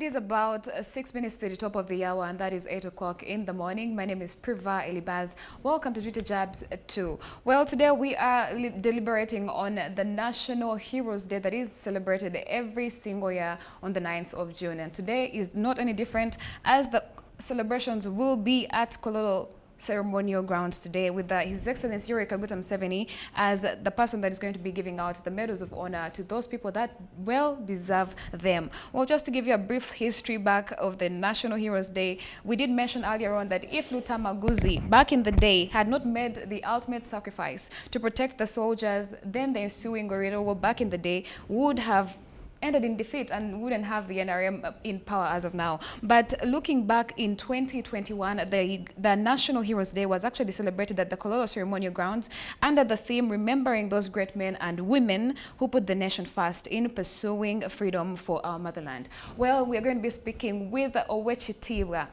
It is about 6 minutes to the top of the hour, and that is 8 o'clock in the morning. My name is Priva Elibaz. Welcome to Twitter Jabs 2. Well, today we are deliberating on the National Heroes Day that is celebrated every single year on the 9th of June. And today is not any different, as the celebrations will be at Kololo ceremonial grounds today with His Excellency Yoweri Kaguta Museveni as the person that is going to be giving out the medals of honor to those people that well deserve them. Well, just to give you a brief history back of the National Heroes Day, we did mention earlier on that if Lutamaguzi back in the day had not made the ultimate sacrifice to protect the soldiers, then the ensuing guerrilla war back in the day would have ended in defeat and wouldn't have the NRM in power as of now. But looking back in 2021, the National Heroes Day was actually celebrated at the Kololo Ceremonial Grounds under the theme remembering those great men and women who put the nation first in pursuing freedom for our motherland. Well, we are going to be speaking with Owechitiwa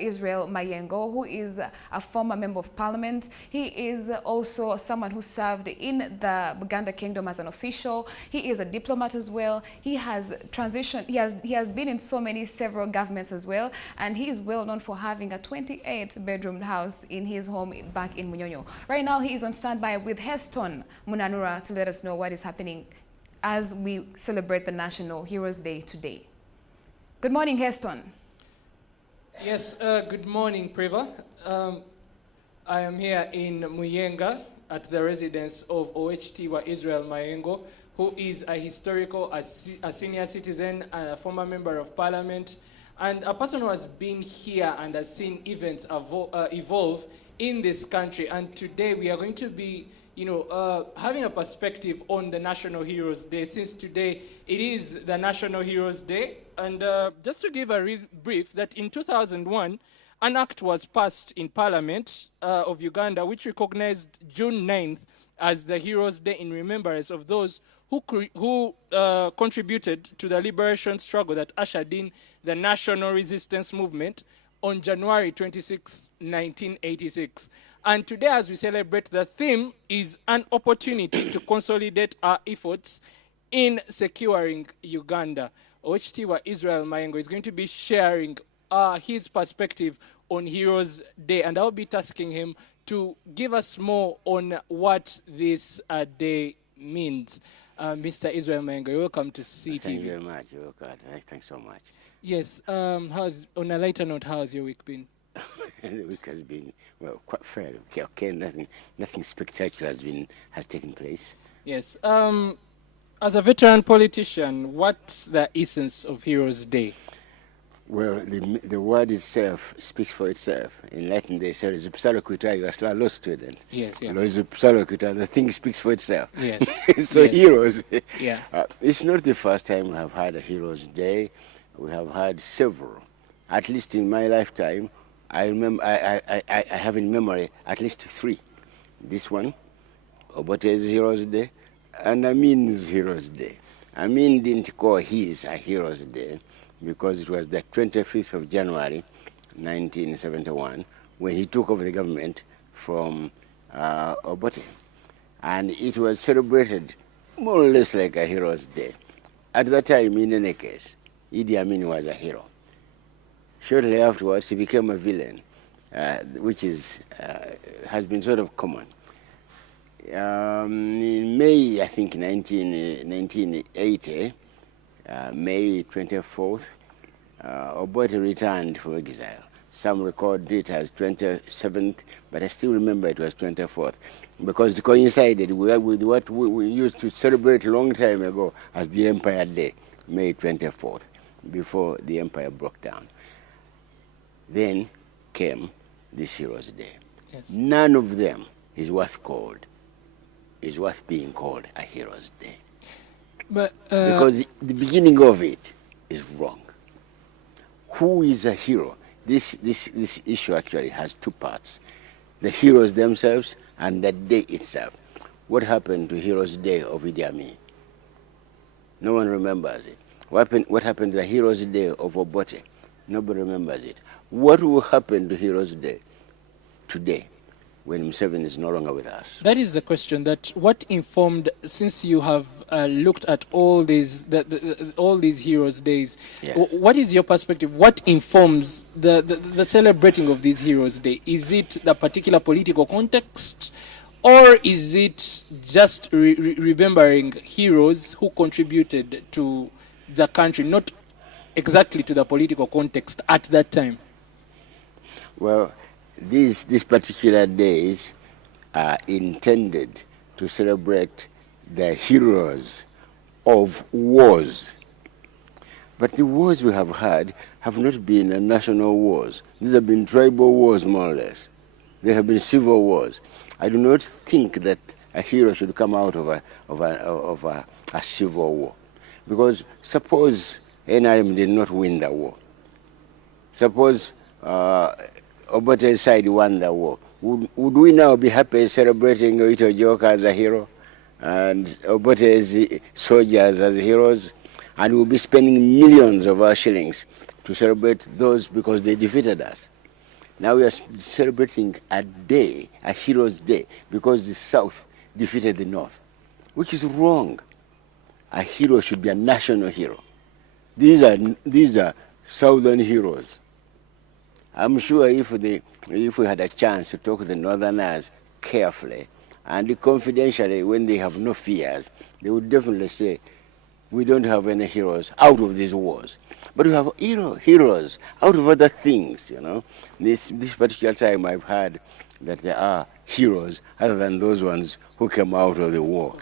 Israel Mayengo, who is a former member of parliament. He is also someone who served in the Buganda Kingdom as an official. He is a diplomat as well. He has transitioned, he has been in several governments as well, and he is well known for having a 28-bedroom house in his home back in Munyonyo. Right now he is on standby with Heston Munanura to let us know what is happening as we celebrate the National Heroes Day today. Good morning, Heston. Yes, good morning, Priva. I am here in Muyenga at the residence of Owechitiwa Israel Mayengo, who is a historical, a senior citizen and a former member of parliament, and a person who has been here and has seen events evolve in this country. And today we are going to be, having a perspective on the National Heroes Day, since today it is the National Heroes Day. And just to give a real brief, that in 2001, an act was passed in Parliament of Uganda which recognized June 9th as the Heroes Day in remembrance of those who contributed to the liberation struggle that ushered in the national resistance movement on January 26, 1986. And today, as we celebrate, the theme is an opportunity to consolidate our efforts in securing Uganda. Owechitiwa Israel Mayengo is going to be sharing his perspective on Heroes Day, and I'll be tasking him to give us more on what this day means. Mr. Israel Mayengo, welcome to CTV. Thank you very much. Oh God, thanks so much. Yes, on a lighter note, how's your week been? The week has been, well, quite fair. Okay, nothing spectacular has taken place. Yes. As a veteran politician, what's the essence of Heroes Day? Well, the word itself speaks for itself. In Latin, they say, "Zipsaloquita," you are still a law student. Yes, yeah. The thing speaks for itself. Yes. So yes. Heroes. Yeah. It's not the first time we have had a Heroes Day. We have had several. At least in my lifetime, I remember. I have in memory at least three. This one, Obote's Heroes Day, and Amin's Heroes Day. Amin didn't call his a Heroes Day because it was the 25th of January, 1971, when he took over the government from Obote. And it was celebrated more or less like a Hero's Day. At that time, in any case, Idi Amin was a hero. Shortly afterwards, he became a villain, which has been sort of common. In May, I think, 1980, May 24th, Obote returned from exile. Some record it as 27th, but I still remember it was 24th, because it coincided with what we used to celebrate a long time ago as the Empire Day, May 24th, before the empire broke down. Then came this Heroes Day. Yes. None of them is worth being called a Heroes Day. But because the beginning of it is wrong. Who is a hero? This issue actually has two parts: the heroes themselves and the day itself. What happened to Heroes Day of Idi Amin? No one remembers it. What happened to the Heroes Day of Obote? Nobody remembers it. What will happen to Heroes Day today? when Museveni is no longer with us. That is the question. That what informed, since you have looked at all these all these heroes' days. Yes. What is your perspective? What informs the celebrating of these heroes' day? Is it the particular political context, or is it just remembering heroes who contributed to the country, not exactly to the political context at that time? Well, these particular days are intended to celebrate the heroes of wars. But the wars we have had have not been national wars. These have been tribal wars, more or less. They have been civil wars. I do not think that a hero should come out of a civil war. Because suppose NRM did not win the war. Suppose Obote's side won the war. Would we now be happy celebrating Oito Joka as a hero and Obote's soldiers as heroes? And we'll be spending millions of our shillings to celebrate those because they defeated us. Now we are celebrating a day, a hero's day, because the South defeated the North, which is wrong. A hero should be a national hero. These are Southern heroes. I'm sure if we had a chance to talk to the Northerners carefully and confidentially when they have no fears, they would definitely say, we don't have any heroes out of these wars. But we have heroes out of other things, you know. This particular time I've heard that there are heroes other than those ones who came out of the war.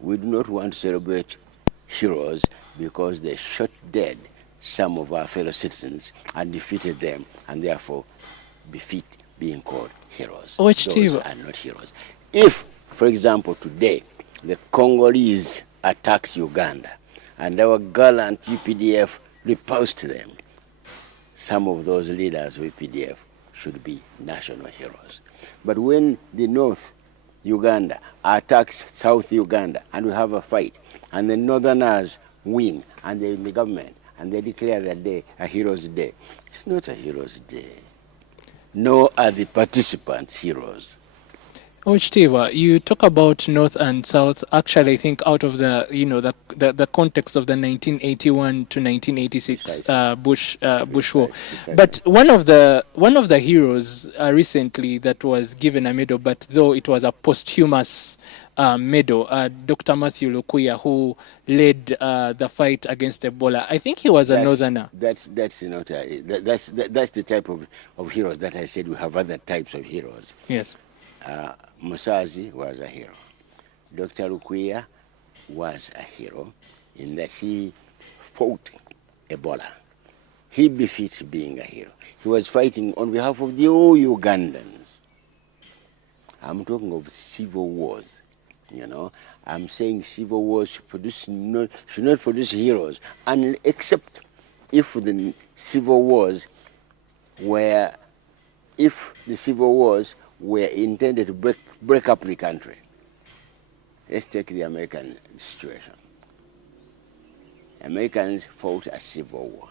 We do not want to celebrate heroes because they shot dead some of our fellow citizens and defeated them, and therefore befit being called heroes. Those are not heroes. If, for example, today the Congolese attacked Uganda and our gallant UPDF repulsed them, some of those leaders of UPDF should be national heroes. But when the North Uganda attacks South Uganda and we have a fight and the Northerners win and they're in the government and they declare that day a hero's day, it's not a hero's day. Nor are the participants heroes. Ochitiva, you talk about North and South. Actually, I think out of the the context of the 1981 to 1986 Bush War. Precisely. But one of the heroes recently that was given a medal, but though it was a posthumous medal, Dr. Matthew Lukuya, who led the fight against Ebola. I think he was a Northerner. That's not that's the type of heroes that I said we have other types of heroes. Yes. Musazi was a hero. Dr. Lukuya was a hero in that he fought Ebola. He befits being a hero. He was fighting on behalf of the all Ugandans. I'm talking of civil wars, you know. I'm saying civil wars should not produce heroes, and except if the civil wars were intended to break up the country. Let's take the American situation. Americans fought a civil war.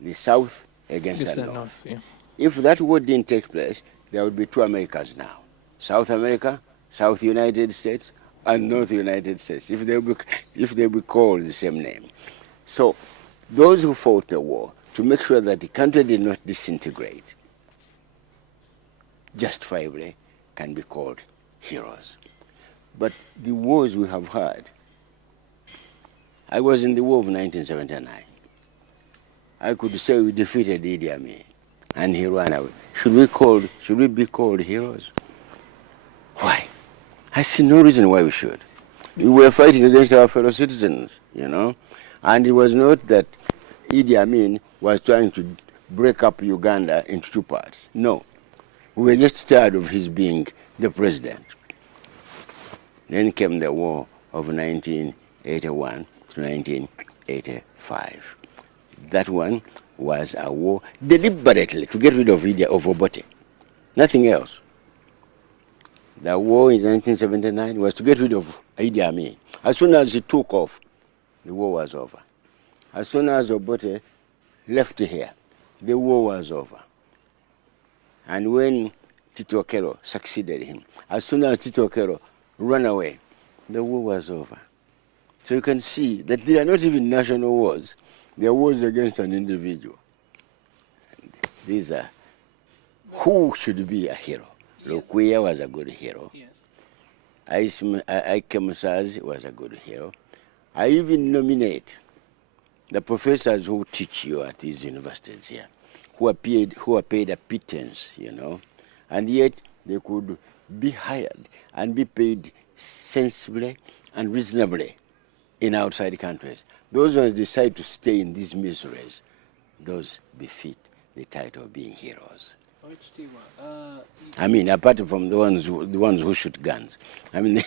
The South against the North. Yeah. If that war didn't take place, there would be two Americas now. South America, South United States, and North United States, if they be called the same name. So those who fought the war, to make sure that the country did not disintegrate, justifiably can be called heroes. But the wars we have had, I was in the war of 1979. I could say we defeated Idi Amin and he ran away. Should we be called heroes? Why? I see no reason why we should. We were fighting against our fellow citizens, you know, and it was not that Idi Amin was trying to break up Uganda into two parts. No. We were just tired of his being the president. Then came the war of 1981 to 1985. That one was a war deliberately to get rid of Obote. Nothing else. The war in 1979 was to get rid of Idi Amin. As soon as he took off, the war was over. As soon as Obote left here, the war was over. And when Tito Okello succeeded him. As soon as Tito Okello ran away, the war was over. So you can see that they are not even national wars. They are wars against an individual. These are who should be a hero. Yes. Lokuya was a good hero. Yes. Ike Musazi was a good hero. I even nominate the professors who teach you at these universities here, who are paid a pittance, you know, and yet they could be hired and be paid sensibly and reasonably in outside countries. Those ones decide to stay in these miseries. Those befit the title of being heroes. I mean, apart from the ones who shoot guns. I mean,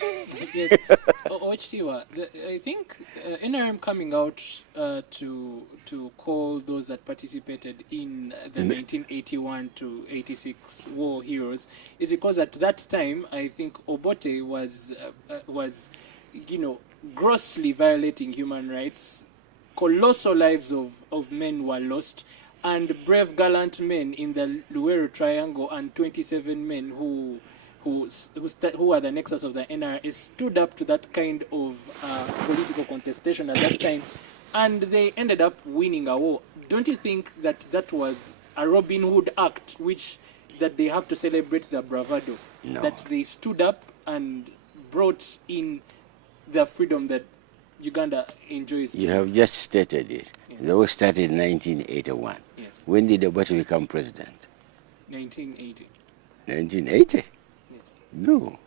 yes. I think NRM coming out to call those that participated in the 1981 to 86 war heroes is because at that time I think Obote was grossly violating human rights. Colossal lives of men were lost. And brave, gallant men in the Luweero Triangle and 27 men who are the nexus of the NRA stood up to that kind of political contestation at that time, and they ended up winning a war. Don't you think that was a Robin Hood act, that they have to celebrate their bravado? No. That they stood up and brought in the freedom that Uganda enjoys. You have just stated it. Yes. The war started in 1981. Yes. When did Obote become president? 1980. 1980? Yes. No.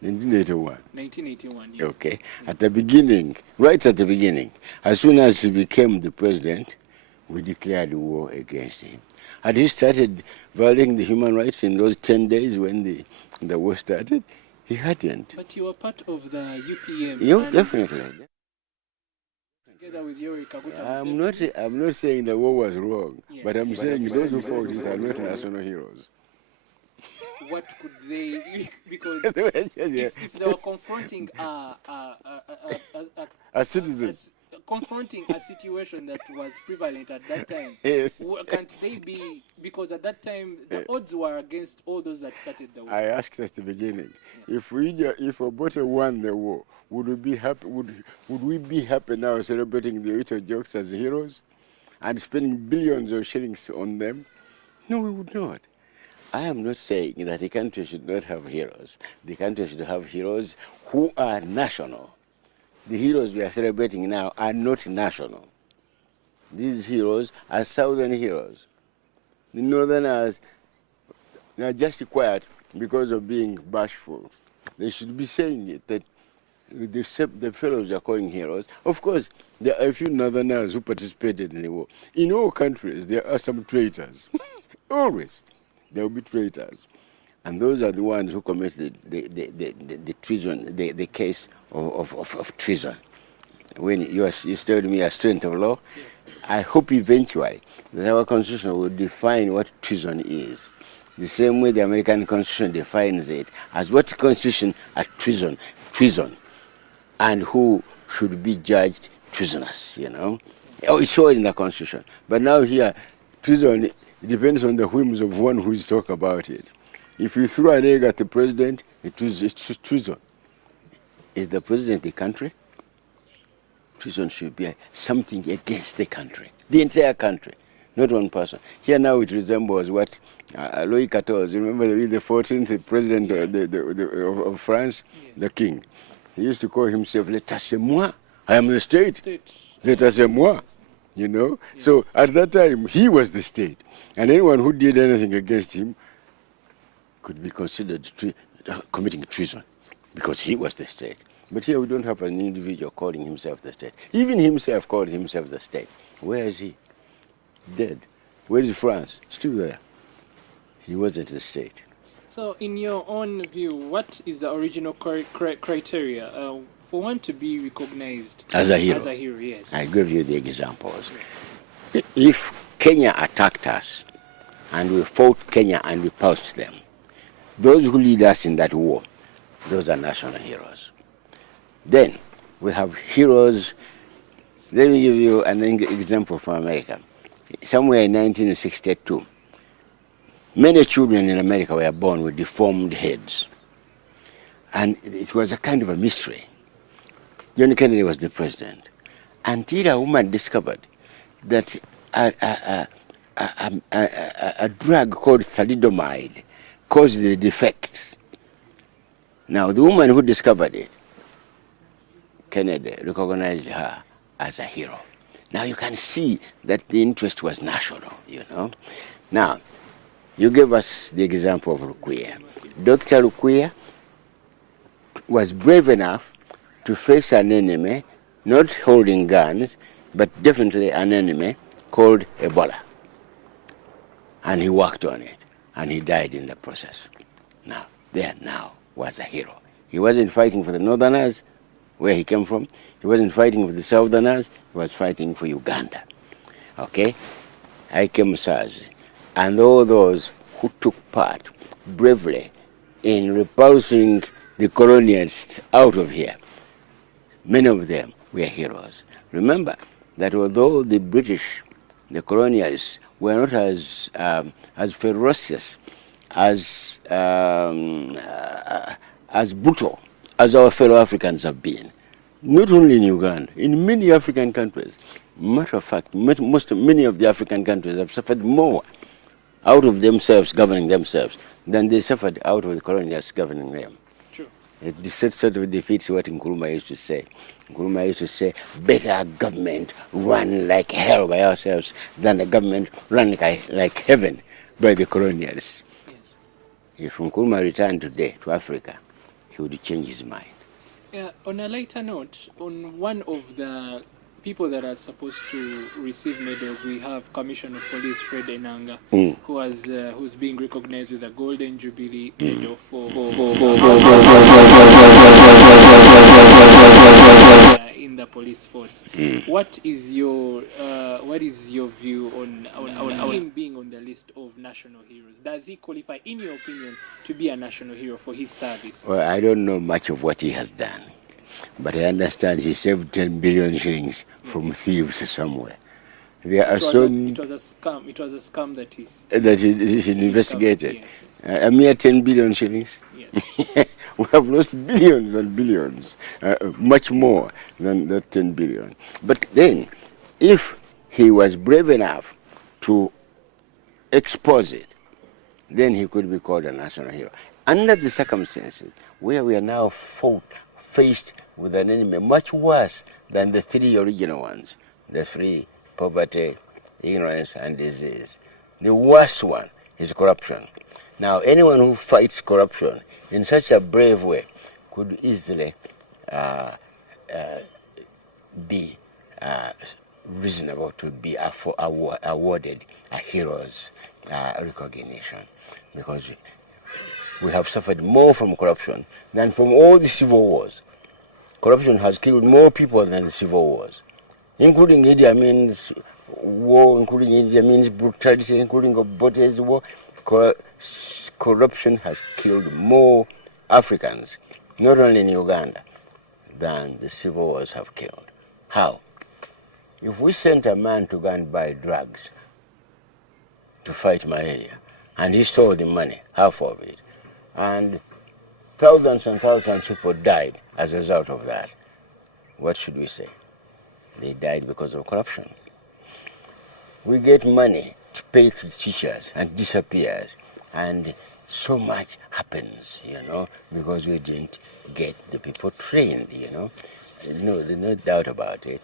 1981. 1981, yes. Okay. At the beginning, right at the beginning, as soon as he became the president, we declared war against him. Had he started violating the human rights in those 10 days when the war started? He hadn't. But you were part of the UPM. Yeah, definitely. Together with Yoweri Kaguta I'm not saying the war was wrong, yes. but I'm saying those who fought it are not national heroes. What could they? Because if they were confronting a citizen, confronting a situation that was prevalent at that time, yes. Can't they be? Because at that time the odds were against all those that started the war. I asked at the beginning, yes. If Obote won the war, would we be happy? Would we be happy now celebrating the little jokes as heroes, and spending billions of shillings on them? No, we would not. I am not saying that the country should not have heroes. The country should have heroes who are national. The heroes we are celebrating now are not national. These heroes are southern heroes. The northerners, they are just quiet because of being bashful. They should be saying it, that the fellows are calling heroes. Of course, there are a few northerners who participated in the war. In all countries, there are some traitors. Always. There will be traitors. And those are the ones who committed the treason, the case of treason. When you told me a student of law, yes. I hope eventually that our Constitution will define what treason is. The same way the American Constitution defines it as what constitution a treason, and who should be judged treasonous, you know. Oh, it's all in the Constitution. But now here, treason, it depends on the whims of one who is talking about it. If you throw an egg at the president, it's treason. Is the president the country? Treason should be something against the country, the entire country, not one person. Here now it resembles what Louis XIV, remember the 14th president of France, yes. The king. He used to call himself, "L'État c'est moi, I am the state. L'État c'est moi," you know? Yes. So at that time, he was the state. And anyone who did anything against him could be considered committing treason because he was the state. But here we don't have an individual calling himself the state. Even himself called himself the state. Where is he? Dead. Where is France? Still there. He wasn't the state. So in your own view, what is the original criteria for one to be recognized as a hero? As a hero, yes. I give you the examples. If Kenya attacked us and we fought Kenya and repulsed them, those who lead us in that war, those are national heroes. Then we have heroes. Let me give you an example from America. Somewhere in 1962, Many children in America were born with deformed heads. And it was a kind of a mystery. John Kennedy was the president, until a woman discovered that a drug called thalidomide caused the defects. Now, the woman who discovered it, Kennedy recognized her as a hero. Now, you can see that the interest was national, you know. Now, you gave us the example of Lukuya. Dr. Lukuya was brave enough to face an enemy, not holding guns, but definitely an enemy called Ebola. And he worked on it, and he died in the process. Now, there now was a hero. He wasn't fighting for the Northerners, where he came from. He wasn't fighting for the Southerners. He was fighting for Uganda. Okay? Ike Musazi and all those who took part bravely in repulsing the colonialists out of here, many of them were heroes. Remember that although the British, the colonialists, were not as ferocious, as brutal as our fellow Africans have been, not only in Uganda, in many African countries. Matter of fact, many of the African countries have suffered more out of themselves governing themselves than they suffered out of the colonialists governing them. True. It sort of defeats what Nkrumah used to say. Nkrumah used to say, better government run like hell by ourselves than a government run like heaven by the colonialists. Yes. If Nkrumah returned today to Africa, he would change his mind. On a lighter note, on one of the people that are supposed to receive medals, we have Commissioner of Police Fred Enanga, who's being recognized with a Golden Jubilee medal for in the police force. What is your view on him being on the list of national heroes? Does he qualify, in your opinion, to be a national hero for his service? Well, I don't know much of what he has done, but I understand he saved 10 billion shillings from thieves somewhere. There are it was a scam. It was a scam that he investigated. Yes. A mere 10 billion shillings. Yes. We have lost billions and billions, much more than that 10 billion. But then, if he was brave enough to expose it, then he could be called a national hero. Under the circumstances where we are now faced with an enemy much worse than the three original ones, the three: poverty, ignorance, and disease. The worst one is corruption. Now, anyone who fights corruption in such a brave way could easily be reasonable to be awarded a hero's recognition, because we have suffered more from corruption than from all the civil wars. Corruption has killed more people than the civil wars, including Idi Amin's war, including Idi Amin's brutality, including Obote's war. Corruption has killed more Africans, not only in Uganda, than the civil wars have killed. How? If we sent a man to go and buy drugs to fight malaria, and he stole the money, half of it, and thousands and thousands of people died as a result of that, what should we say? They died because of corruption. We get money to pay for teachers and disappears, and so much happens, because we didn't get the people trained, No, there's no doubt about it.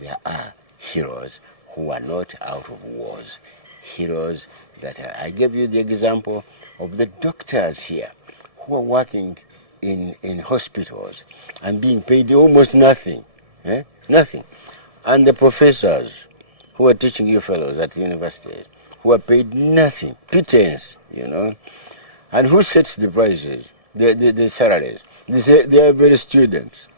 There are heroes who are not out of wars. Heroes that I gave you the example of the doctors here who are working in hospitals and being paid almost nothing, nothing. And the professors who are teaching you fellows at universities who are paid nothing, pittance, And who sets the prices, the salaries? They are very students.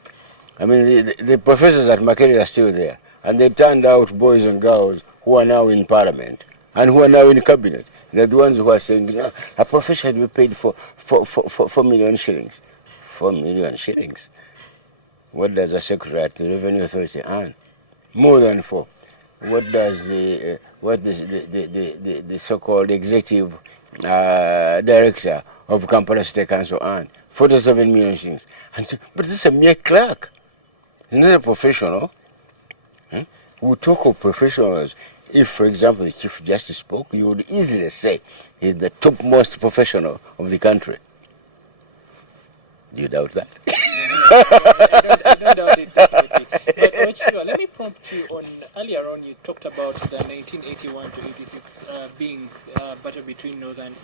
I mean, the professors at Makerere are still there, and they turned out boys and girls who are now in parliament and who are now in cabinet. They're the ones who are saying, a professor should be paid for 4 million shillings. 4 million shillings. What does a secretary at the Revenue Authority earn? More than 4. what does the so-called executive director of Kampala State Council earn? 47 million shillings. And so, but this is a mere clerk. He's not a professional. We talk of professionals. If, for example, the Chief Justice spoke, you would easily say he's the topmost professional of the country. Do you doubt that? I don't doubt it, definitely. But Ochio, let me prompt you on, earlier on you talked about the 1981 to 86 being battle between northern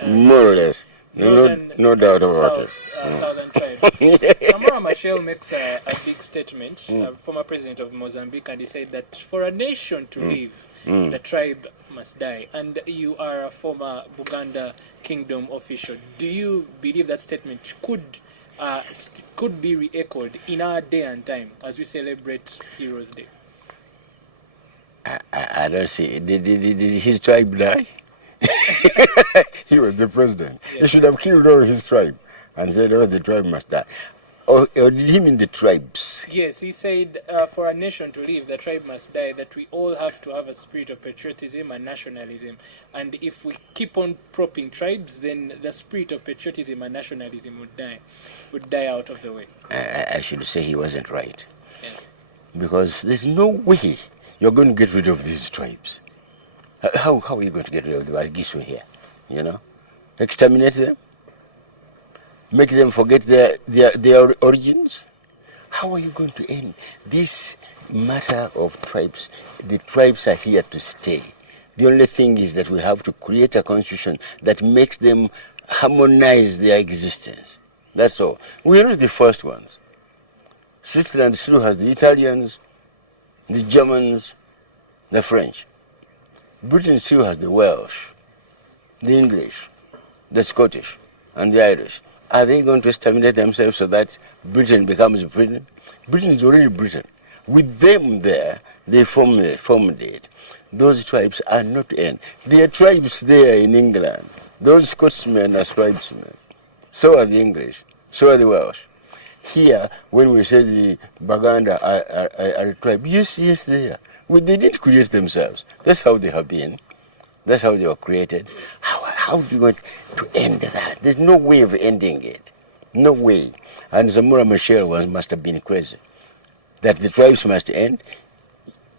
and more or less. No doubt about it. Southern tribe. Samora Machel makes a big statement, former president of Mozambique, and he said that for a nation to live, the tribe must die. And you are a former Buganda Kingdom official. Do you believe that statement could be re-echoed in our day and time as we celebrate Heroes Day? I don't see. Did his tribe die? He was the president. Yes. He should have killed all his tribe and said, oh, the tribe must die. Or did he mean the tribes? Yes, he said for a nation to live, the tribe must die, that we all have to have a spirit of patriotism and nationalism. And if we keep on propping tribes, then the spirit of patriotism and nationalism would die out of the way. I should say he wasn't right. Yes. Because there's no way you're going to get rid of these tribes. How are you going to get rid of the Wagisu here? You know? Exterminate them? Make them forget their origins? How are you going to end this matter of tribes? The tribes are here to stay. The only thing is that we have to create a constitution that makes them harmonize their existence. That's all. We are not the first ones. Switzerland still has the Italians, the Germans, the French. Britain still has the Welsh, the English, the Scottish, and the Irish. Are they going to exterminate themselves so that Britain becomes Britain? Britain is already Britain. With them there, they formed it. Those tribes are not to end. There are tribes there in England. Those Scotsmen are tribesmen. So are the English. So are the Welsh. Here, when we say the Baganda are a tribe, yes, they are. They didn't create themselves. That's how they have been. That's how they were created. How do you want to end that? There's no way of ending it. No way. And Samora Machel must have been crazy. That the tribes must end.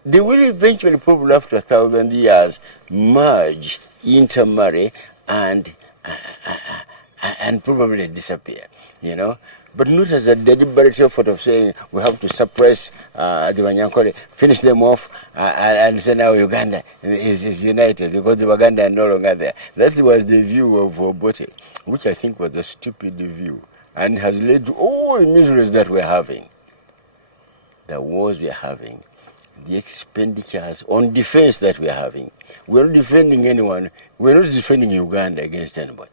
They will eventually, probably after 1,000 years, merge, intermarry, and probably disappear, you know? But not as a deliberate effort of saying we have to suppress the Wanyankole, finish them off, and say now Uganda is united because the Waganda are no longer there. That was the view of Obote, which I think was a stupid view and has led to all the miseries that we're having. The wars we're having, the expenditures on defense that we're having. We're not defending anyone. We're not defending Uganda against anybody.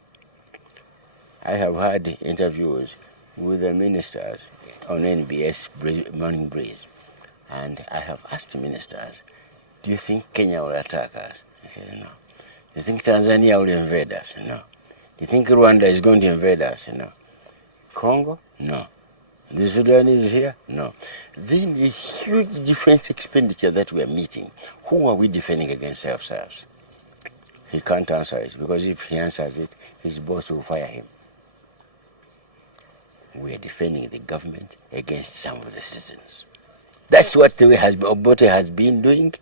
I have had interviews with the ministers on NBS Morning Breeze. And I have asked the ministers, do you think Kenya will attack us? I said, no. Do you think Tanzania will invade us? No. Do you think Rwanda is going to invade us? No. Congo? No. The Sudanese here? No. Then the huge defense expenditure that we are meeting, who are we defending against ourselves? He can't answer it, because if he answers it, his boss will fire him. We are defending the government against some of the citizens. That's what Obote has been doing.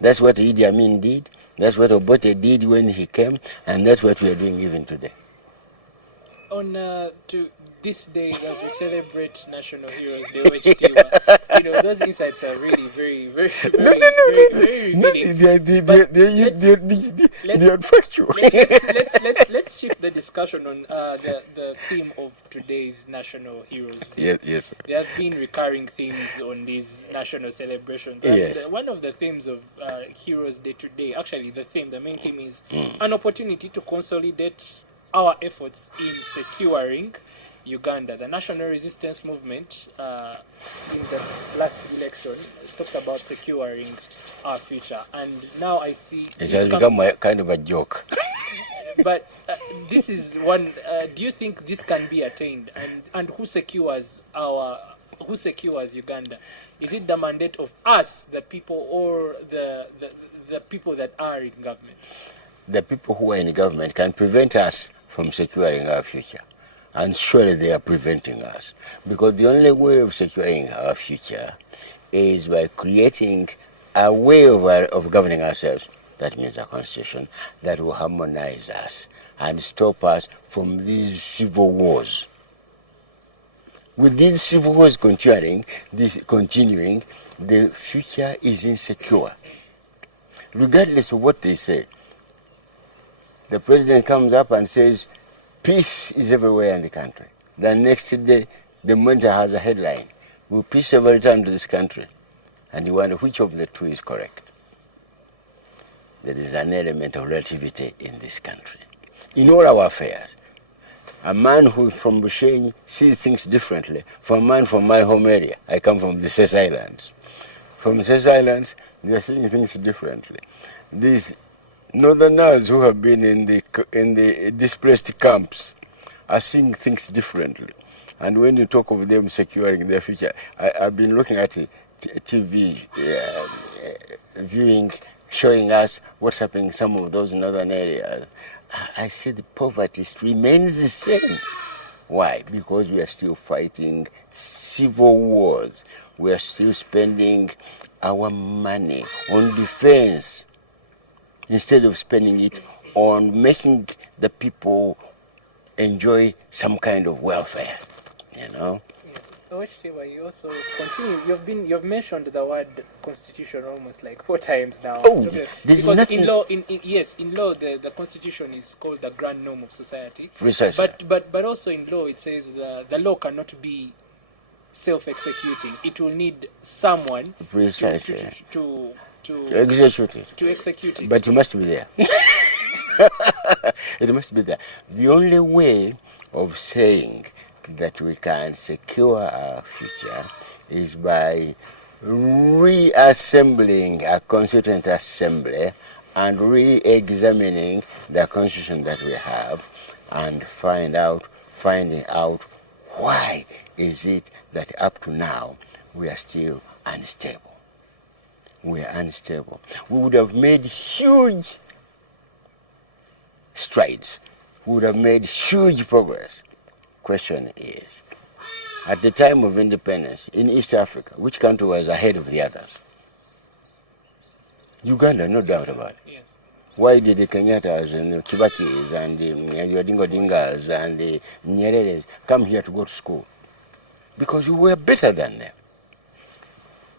That's what Idi Amin did. That's what Obote did when he came, and that's what we are doing even today. On to this day, as we celebrate National Heroes Day, OHT, those insights are really very revealing. They're factual. Let's shift the discussion on the theme of today's National Heroes Day. Yes. There have been recurring themes on these national celebrations. And yes. One of the themes of Heroes Day today, actually the main theme is an opportunity to consolidate our efforts in securing Uganda. The National Resistance Movement in the last election talked about securing our future, and now I see it has become kind of a joke. But this is one. Do you think this can be attained, and who secures our who secures Uganda? Is it the mandate of us, the people, or the people that are in government? The people who are in government can prevent us from securing our future. And surely they are preventing us. Because the only way of securing our future is by creating a way of governing ourselves. That means a constitution that will harmonize us and stop us from these civil wars. With these civil wars continuing, the future is insecure. Regardless of what they say, the president comes up and says, peace is everywhere in the country. The next day, the Monitor has a headline, will peace ever return to this country? And you wonder which of the two is correct. There is an element of relativity in this country. In all our affairs, a man who is from Bushenyi sees things differently from a man from my home area. I come from the Seychelles Islands. From the Seychelles Islands, they are seeing things differently. These northerners who have been in the displaced camps are seeing things differently. And when you talk of them securing their future, I've been looking at TV viewing, showing us what's happening in some of those northern areas. I see the poverty remains the same. Why? Because we are still fighting civil wars. We are still spending our money on defense instead of spending it on making the people enjoy some kind of welfare, you know? You also continue. You've mentioned the word constitution almost like 4 times now. Oh, there's because nothing. in law, in law, the constitution is called the grand norm of society. Precisely. But also in law, it says the law cannot be self-executing. It will need someone Precisely. to execute it. To execute it. But it must be there. It must be there. The only way of saying that we can secure our future is by reassembling a constituent assembly and re-examining the constitution that we have and finding out why is it that up to now we are still unstable. We are unstable. We would have made huge strides. We would have made huge progress. Question is, at the time of independence in East Africa, which country was ahead of the others? Uganda, no doubt about it. Yes. Why did the Kenyattas and the Kibakis and the Odinga Odingas and the Nyereres come here to go to school? Because we were better than them.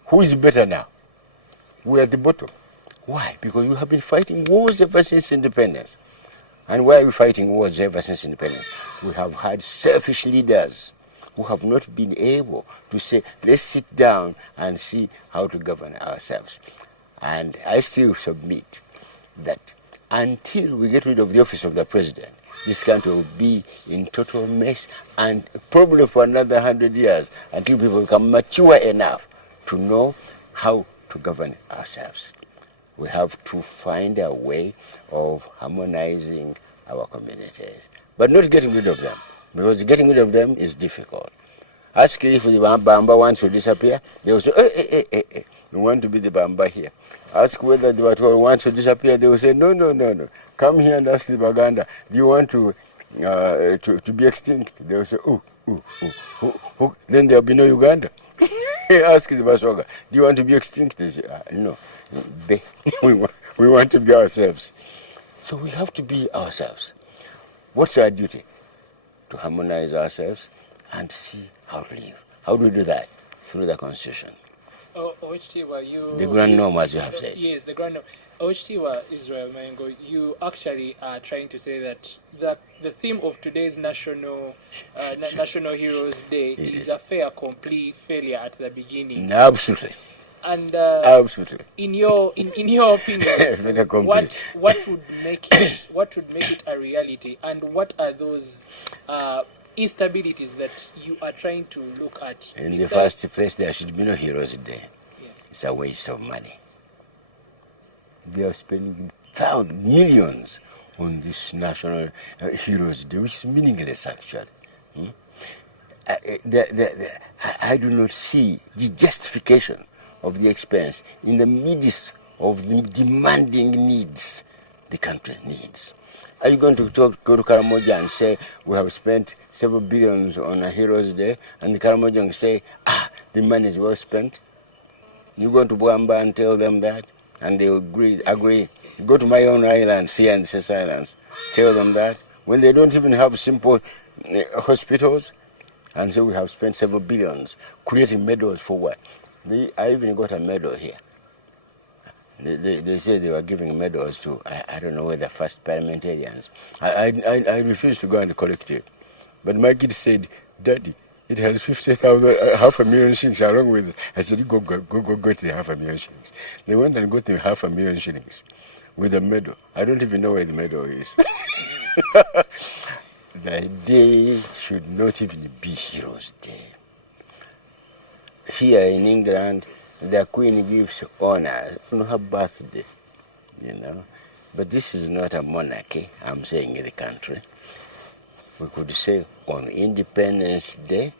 Who is better now? We are at the bottom. Why? Because we have been fighting wars ever since independence. And why are we fighting wars ever since independence? We have had selfish leaders who have not been able to say, let's sit down and see how to govern ourselves. And I still submit that until we get rid of the office of the president, this country will be in total mess, and probably for another 100 years until people become mature enough to know how to govern ourselves. We have to find a way of harmonizing our communities, but not getting rid of them, because getting rid of them is difficult. Ask if the Bamba wants to disappear, they will say, we want to be the Bamba here. Ask whether the Watoro wants to disappear, they will say, no. Come here and ask the Baganda, do you want to be extinct? They will say, then there will be no Uganda. Ask the Basoga, do you want to be extinct? They say, no. We want to be ourselves. So we have to be ourselves. What's our duty? To harmonize ourselves and see how to live. How do we do that? Through the Constitution. The grand norm, as you have said. Yes, the grand norm. Ochiwa Israel Mayengo, you actually are trying to say that the theme of today's National Heroes Day is a complete failure at the beginning. Absolutely. And absolutely. In your opinion, what would make it a reality, and what are those instabilities that you are trying to look at? In the first place, there should be no Heroes Day. Yes. It's a waste of money. They are spending millions on this National Heroes Day, which is meaningless actually. I do not see the justification of the expense in the midst of the demanding needs the country needs. Are you going to go to Karamoja and say, we have spent several billions on a Heroes Day, and the Karamoja say, the money is well spent? You go to Boamba and tell them that, and they agree. Go to my own island, Sea and Cess Islands, tell them that, when they don't even have simple hospitals, and so we have spent several billions creating medals for what? I even got a medal here. They said they were giving medals to, I don't know whether first parliamentarians. I refused to go and collect it. But my kid said, Daddy, it has 50,000, $500,000 shillings along with it. I said, go get the $500,000 shillings. They went and got the $500,000 shillings with a medal. I don't even know where the medal is. The day should not even be Heroes Day. Here in England, the Queen gives honor on her birthday, you know. But this is not a monarchy, I'm saying in the country. We could say on Independence Day,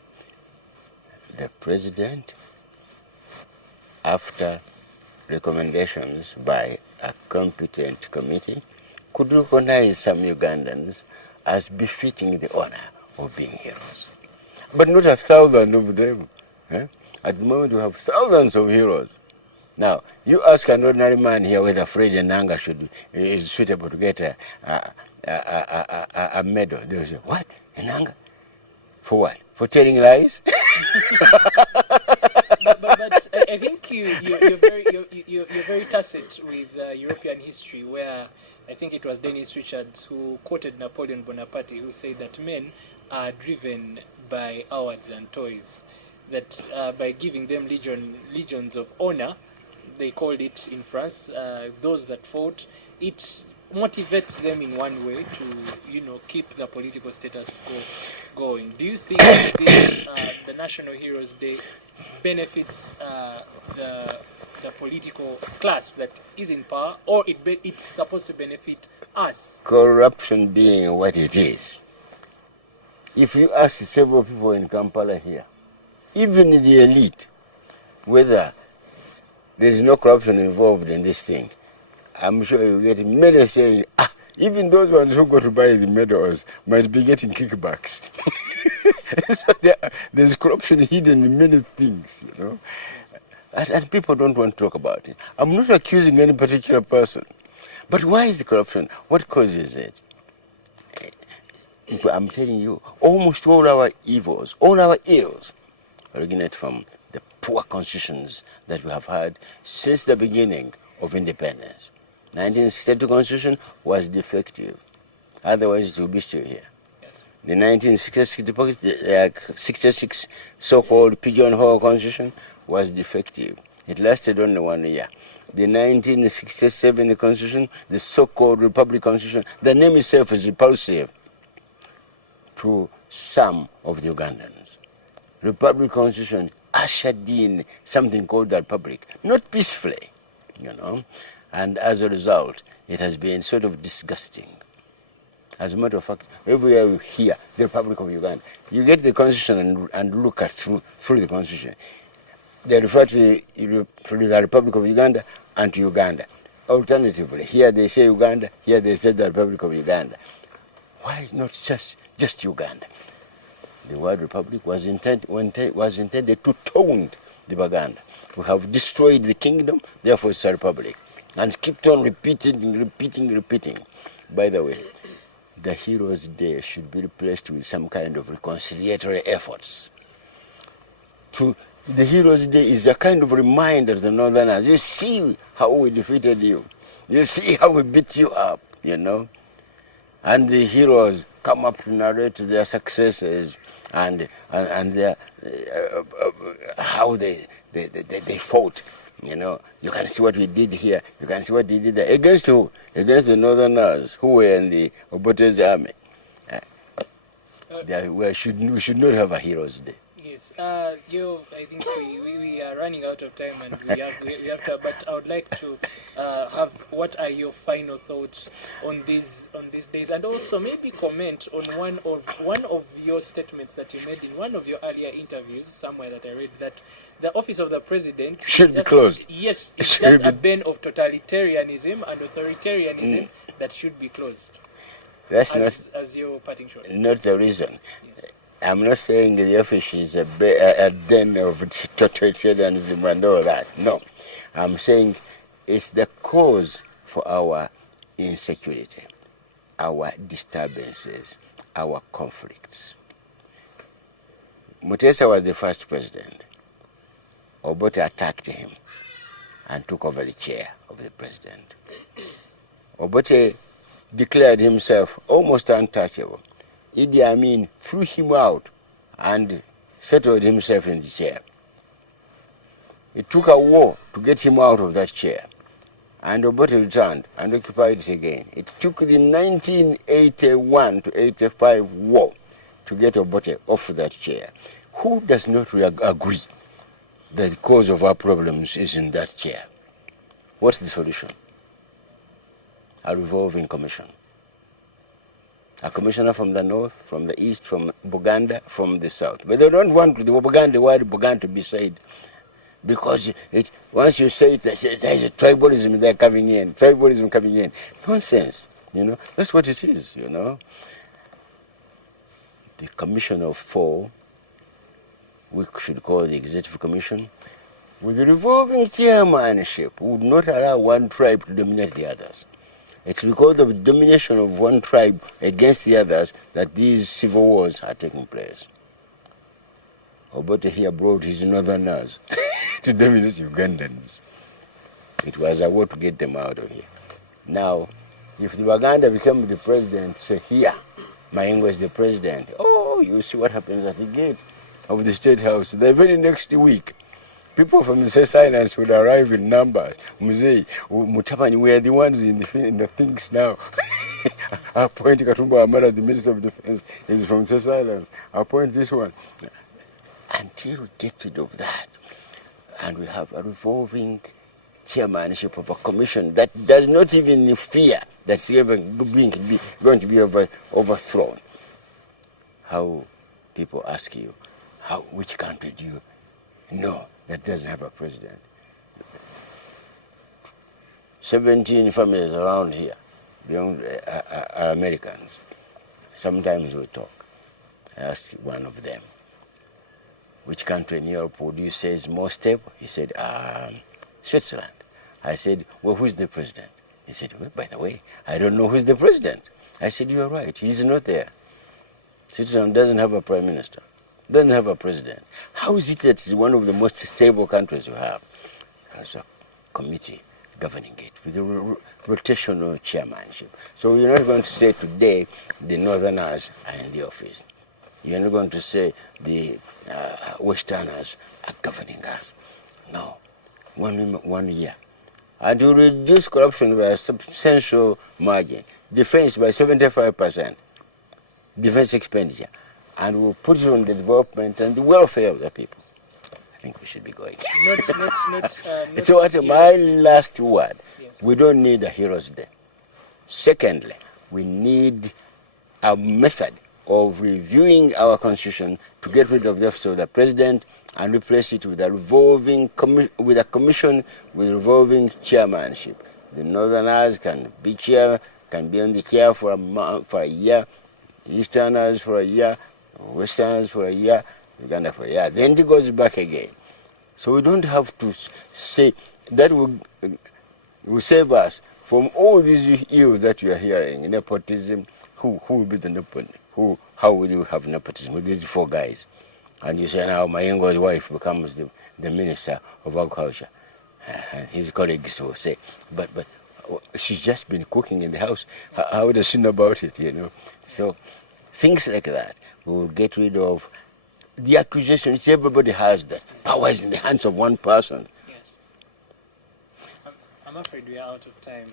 the president, after recommendations by a competent committee, could recognize some Ugandans as befitting the honor of being heroes. But not 1,000 of them. Eh? At the moment, we have thousands of heroes. Now, you ask an ordinary man here whether Fred Enanga is suitable to get a medal. They will say, what? Enanga? For what? For telling lies? but I think you're very tacit with European history, where I think it was Dennis Richards who quoted Napoleon Bonaparte, who said that men are driven by awards and toys. That by giving them legions of honor, they called it in France, those that fought, it motivates them in one way to, keep the political status going. Do you think this, the National Heroes Day benefits the political class that is in power, or it's supposed to benefit us? Corruption being what it is. If you ask several people in Kampala here, even the elite, whether there is no corruption involved in this thing, I'm sure you get many saying, even those ones who go to buy the medals might be getting kickbacks. So there's corruption hidden in many things, and people don't want to talk about it. I'm not accusing any particular person, but why is the corruption? What causes it? I'm telling you, almost all our evils, all our ills, originate from the poor constitutions that we have had since the beginning of independence. 1962 constitution was defective. Otherwise, it would be still here. Yes. The 1966 so-called pigeonhole constitution was defective. It lasted only 1 year. The 1967 constitution, the so-called Republic constitution, the name itself is repulsive to some of the Ugandans. Republic Constitution ushered in something called the Republic, not peacefully, and as a result, it has been sort of disgusting. As a matter of fact, everywhere you hear the Republic of Uganda, you get the Constitution and look at through the Constitution. They refer to the Republic of Uganda and to Uganda. Alternatively, here they say Uganda, here they say the Republic of Uganda. Why not just Uganda? The word republic was intended to taunt the Baganda. We have destroyed the kingdom, therefore it's a republic. And kept on repeating. By the way, the Heroes' Day should be replaced with some kind of reconciliatory efforts. The Heroes' Day is a kind of reminder to the Northerners. You see how we defeated you. You see how we beat you up, And the heroes come up to narrate their successes and their, how they fought. You can see what we did here. You can see what they did there. Against who? Against the Northerners who were in the Obote's army. We should not have a Heroes' Day. Yes, I think we are running out of time, and we have to. But I would like to have, what are your final thoughts on these days, and also maybe comment on one of your statements that you made in one of your earlier interviews somewhere that I read, that the office of the president should be closed. Yes, it's just a bane of totalitarianism and authoritarianism that should be closed. That's as your parting shot. Not the reason. Yes. I'm not saying the office is a den of totalitarianism and all that. No. I'm saying it's the cause for our insecurity, our disturbances, our conflicts. Mutesa was the first president. Obote attacked him and took over the chair of the president. Obote declared himself almost untouchable. Idi Amin threw him out and settled himself in the chair. It took a war to get him out of that chair. And Obote returned and occupied it again. It took the 1981 to 85 war to get Obote off that chair. Who does not agree that the cause of our problems is in that chair? What's the solution? A revolving commission. A commissioner from the north, from the east, from Buganda, from the south. But they don't want the word Buganda to be said. Because once you say it, there's a tribalism there coming in. Tribalism coming in. Nonsense. That's what it is, The commission of four, we should call the executive commission, with the revolving chairmanship, would not allow one tribe to dominate the others. It's because of the domination of one tribe against the others that these civil wars are taking place. Obote here brought his northerners to dominate Ugandans. It was a war to get them out of here. Now, if the Uganda become the president, say here, Mayengo is the president, you see what happens at the gate of the State House. The very next week, people from the State Islands would arrive in numbers. Muzei, Mutabani, we are the ones in the things now. Appoint Katumba Amara, the Minister of Defense, is from the State Islands. Appoint this one. Until we get rid of that, and we have a revolving chairmanship of a commission that does not even fear that's even going to be overthrown. How people ask you, which country do you know that doesn't have a president? 17 families around here are Americans. Sometimes we talk. I asked one of them, which country in Europe would you say is more stable? He said, Switzerland. I said, well, who's the president? He said, well, by the way, I don't know who's the president. I said, you're right, he's not there. Switzerland doesn't have a prime minister, doesn't have a president. How is it that it's one of the most stable countries you have? There's a committee governing it with a rotational chairmanship. So you're not going to say today the northerners are in the office. You're not going to say the westerners are governing us. No, 1 year. And to reduce corruption by a substantial margin, defense by 75%, defense expenditure, and we'll put it on the development and the welfare of the people. I think we should be going. So what my last word, yes. We don't need a hero's day. Secondly, we need a method of reviewing our constitution to get rid of the office of the president and replace it with a commission with revolving chairmanship. The northerners can be on the chair for a year, easterners for a year, westerners for a year, Uganda for a year. Then it goes back again. So we don't have to say that will save us from all these ills that we are hearing. Nepotism. Who will be the nepotism? How will you have nepotism with these four guys? And you say now Mayengo's wife becomes the Minister of Agriculture. And his colleagues will say, but she's just been cooking in the house. How does she know about it, So things like that. We will get rid of the accusation. Everybody has that. Power is in the hands of one person. Yes. I'm afraid we are out of time.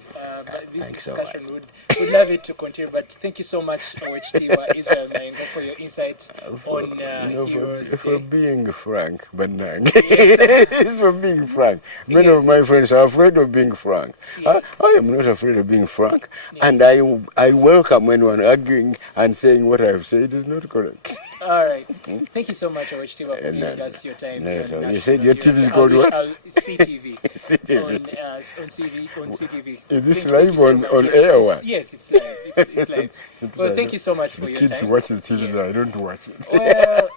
But this Thanks so discussion would love it to continue. But thank you so much, Owechitiwa Israel Mayengo, for your insights on Heroes for Day. being frank, Banang. Yes, For being frank. Many of my friends are afraid of being frank. Yeah. I am not afraid of being frank. And I welcome anyone arguing and saying what I have said is not correct. All right. Thank you so much, Owechitiwa, for giving us your time. No, here no, on you said National your TV is Heroes. called what? CTV. CTV. On CTV. Is this Thank live you so on much. air or what? Yes, it's live. It's live. Well, thank you so much for The your kids time. watch the TV, Yes. I don't watch it. Well,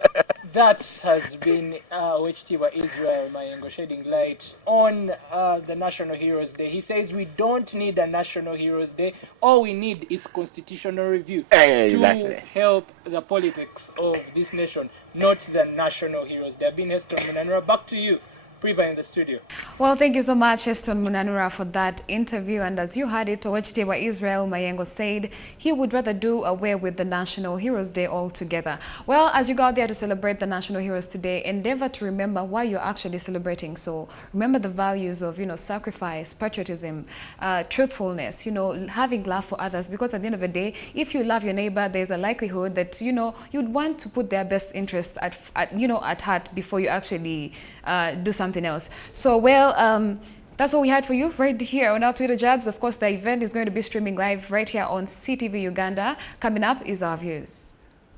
that has been Owechitiwa Israel Mayengo shedding light on the National Heroes Day. He says we don't need a National Heroes Day. All we need is constitutional review Exactly. to help the politics of this nation, not the National Heroes Day. I've been Heston Munanura. Back to you, Priva, in the studio. Well, thank you so much, Heston Munanura, for that interview. And as you heard it, Owechitiwa Israel Mayengo said he would rather do away with the National Heroes Day altogether. Well, as you go out there to celebrate the National Heroes today, endeavor to remember why you're actually celebrating. So remember the values of, sacrifice, patriotism, truthfulness, having love for others. Because at the end of the day, if you love your neighbor, there's a likelihood that, you'd want to put their best interests at heart before you actually do something else. So, well, that's all we had for you right here on our Twitter Jabs. Of course, the event is going to be streaming live right here on CTV Uganda. Coming up is our views.